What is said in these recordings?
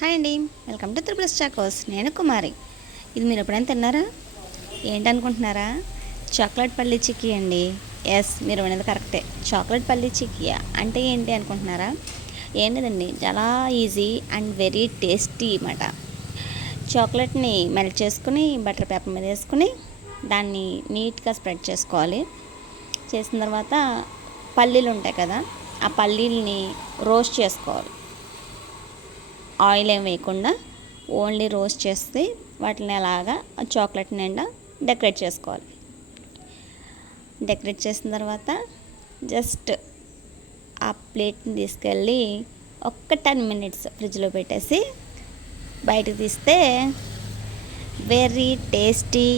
Hi అండి, welcome to triple Chocos. నేను కుమారి. ఇది మీరు ఎప్పుడైనా తిన్నారా? ఏంటనుకుంటున్నారా? చాక్లెట్ పల్లీ చిక్కీ అండి. ఎస్, మీరు వినేది కరెక్టే. చాక్లెట్ పల్లీ చిక్కీ అంటే ఏంటి అనుకుంటున్నారా? ఏం లేదండి, చాలా ఈజీ అండ్ వెరీ టేస్టీ అన్నమాట. చాక్లెట్ని మెల్ట్ చేసుకుని బటర్ పేపర్ మీద వేసుకుని దాన్ని నీట్గా స్ప్రెడ్ చేసుకోవాలి. చేసిన తర్వాత పల్లీలు ఉంటాయి కదా, ఆ పల్లీలని రోస్ట్ చేసుకోవాలి. ఆయిల్ ఏం వేయకుండా ఓన్లీ రోస్ట్ చేస్తే వాటిని అలాగా చాక్లెట్ నిండా డెకరేట్ చేసుకోవాలి. డెకరేట్ చేసిన తర్వాత జస్ట్ ఆ ప్లేట్ని తీసుకెళ్ళి ఒక్క 10 minutes ఫ్రిడ్జ్లో పెట్టేసి బయటకు తీస్తే వెరీ టేస్టీ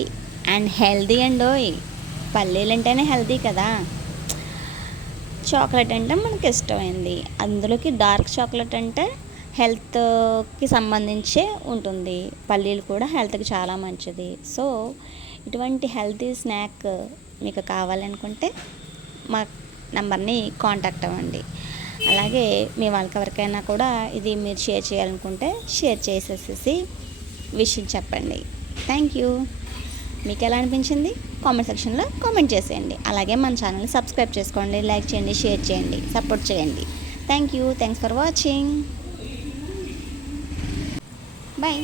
అండ్ హెల్దీ అండోయ్. పల్లీలు అంటేనే హెల్దీ కదా. చాక్లెట్ అంటే మనకి ఇష్టమైంది, అందులోకి డార్క్ చాక్లెట్ అంటే హెల్త్కి సంబంధించే ఉంటుంది. పల్లీలు కూడా హెల్త్కి చాలా మంచిది. సో ఇటువంటి హెల్తీ స్నాక్ మీకు కావాలనుకుంటే మా నంబర్ని కాంటాక్ట్ అవ్వండి. అలాగే మీ వాళ్ళకి ఎవరికైనా కూడా ఇది మీరు షేర్ చేయాలనుకుంటే షేర్ చేసేసి విషయం చెప్పండి. Thank you. మీకు ఎలా అనిపించింది కామెంట్ సెక్షన్లో కామెంట్ చేసేయండి. అలాగే మన ఛానల్ని సబ్స్క్రైబ్ చేసుకోండి, లైక్ చేయండి, షేర్ చేయండి, సపోర్ట్ చేయండి. Thank you. Thanks for watching. Bye.